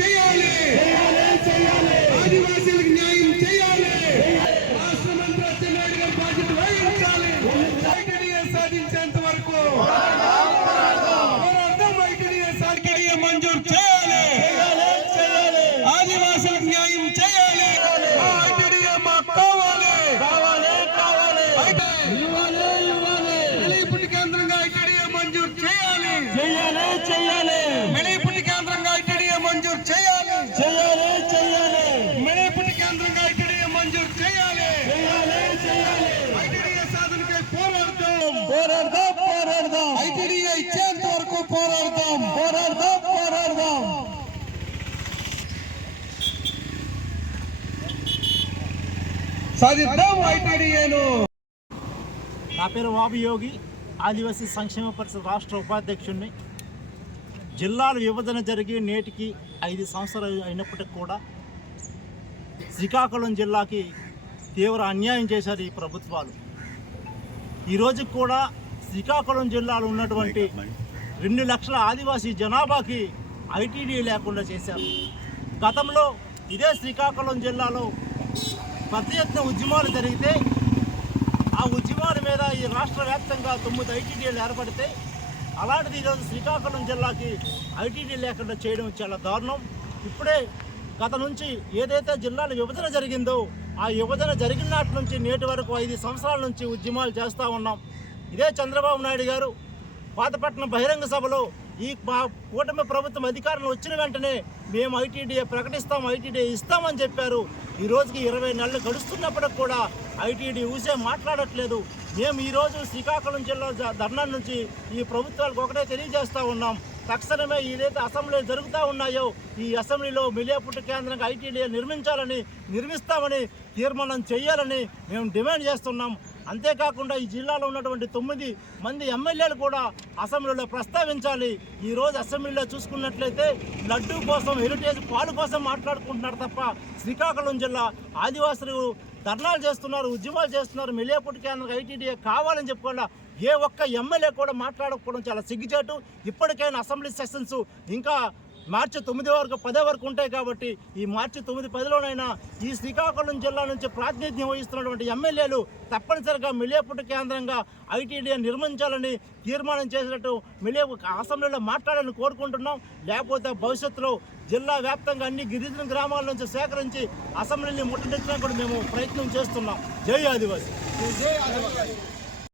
చేయాలి, ఆదివాసీలకు న్యాయం చేయాలి. రాష్ట్ర మంత్రి అచ్చెన్నాయుడు గారు బాధ్యత వహించాలి. ఐటీడీఏ సాధించేంత వరకు ఐటీడీఏ మంజూరు చేయాలి, ఆదివాసీలకు న్యాయం చేయాలి. ఐటీడీఏ మాకు కావాలి. మెళిపుట్టి కేంద్రంగా ఐటీడీఏ మంజూరు చేయాలి. మెళిపుట్టి కేంద్రంగా ఐటీడీఏ మంజూరు చేయాలి. మెళిపుట్టి కేంద్రంగా ఐటీడీఏ మంజూరు చేయాలి. ఐటీడీఏ సాధనకై పోరాడదాం. ఐటీడీఏ ఇచ్చేంత వరకు పోరాడదాం. సాధిద్దాం ఐటీడీఏను. నా పేరు వాబి యోగి, ఆదివాసీ సంక్షేమ పరిషత్ రాష్ట్ర ఉపాధ్యక్షుడిని. జిల్లాల విభజన జరిగి నేటికి 5 సంవత్సరాలు అయినప్పటికీ కూడా శ్రీకాకుళం జిల్లాకి తీవ్ర అన్యాయం చేశారు ఈ ప్రభుత్వాలు. ఈరోజు కూడా శ్రీకాకుళం జిల్లాలో ఉన్నటువంటి 2 లక్షల ఆదివాసీ జనాభాకి ఐటీడీ లేకుండా చేశారు. గతంలో ఇదే శ్రీకాకుళం జిల్లాలో పెద్ద ఎత్తున ఉద్యమాలు జరిగితే ఆ ఉద్యమాల మీద ఈ రాష్ట్ర వ్యాప్తంగా 9 ఐటీడీలు ఏర్పడితే, అలాంటిది ఈరోజు శ్రీకాకుళం జిల్లాకి ఐటీడీ లేకుండా చేయడం చాలా దారుణం. ఇప్పుడే గత నుంచి ఏదైతే జిల్లాల విభజన జరిగిందో ఆ విభజన జరిగిన నాటి నుంచి నేటి వరకు 5 సంవత్సరాల నుంచి ఉద్యమాలు చేస్తూ ఉన్నాం. ఇదే చంద్రబాబు నాయుడు గారు పాతపట్నం బహిరంగ సభలో ఈ మా కూటమి ప్రభుత్వం అధికారంలో వచ్చిన వెంటనే మేము ఐటీడీఏ ప్రకటిస్తాం, ఐటీడీఏ ఇస్తామని చెప్పారు. ఈ రోజుకి 20 నెలలు గడుస్తున్నప్పటికి కూడా ఐటీడీ ఊసే మాట్లాడట్లేదు. మేము ఈరోజు శ్రీకాకుళం జిల్లా ధర్నా నుంచి ఈ ప్రభుత్వాలకు ఒకటే తెలియజేస్తూ ఉన్నాం. తక్షణమే ఏదైతే అసెంబ్లీ జరుగుతూ ఉన్నాయో ఈ అసెంబ్లీలో మెళిపుట్టి కేంద్రంగా ఐటీడీఏ నిర్మిస్తామని తీర్మానం చేయాలని మేము డిమాండ్ చేస్తున్నాం. అంతేకాకుండా ఈ జిల్లాలో ఉన్నటువంటి 9 మంది ఎమ్మెల్యేలు కూడా అసెంబ్లీలో ప్రస్తావించాలి. ఈరోజు అసెంబ్లీలో చూసుకున్నట్లయితే లడ్డూ కోసం, హెరిటేజ్ పాలు కోసం మాట్లాడుకుంటున్నారు తప్ప శ్రీకాకుళం జిల్లా ఆదివాసులు ధర్నాలు చేస్తున్నారు, ఉద్యమాలు చేస్తున్నారు. మెళిపుట్టి కేంద్రంగా ఐటీడీఏ కావాలని చెప్పుకోకుండా ఏ ఒక్క ఎమ్మెల్యే కూడా మాట్లాడకపోవడం చాలా సిగ్గుచేటు. ఇప్పటికైనా అసెంబ్లీ సెషన్స్ ఇంకా మార్చి 9 వరకు 10 వరకు ఉంటాయి కాబట్టి ఈ మార్చి 9, 10లోనైనా ఈ శ్రీకాకుళం జిల్లా నుంచి ప్రాతినిధ్యం వహిస్తున్నటువంటి ఎమ్మెల్యేలు తప్పనిసరిగా మెళిపుట్టి కేంద్రంగా ఐటీడీఏ నిర్మించాలని తీర్మానం చేసినట్టు అసెంబ్లీలో మాట్లాడాలని కోరుకుంటున్నాం. లేకపోతే భవిష్యత్తులో జిల్లా వ్యాప్తంగా అన్ని గిరిజన గ్రామాల నుంచి సేకరించి అసెంబ్లీని ముట్టడించడానికి కూడా మేము ప్రయత్నం చేస్తున్నాం. జై ఆదివాసీ.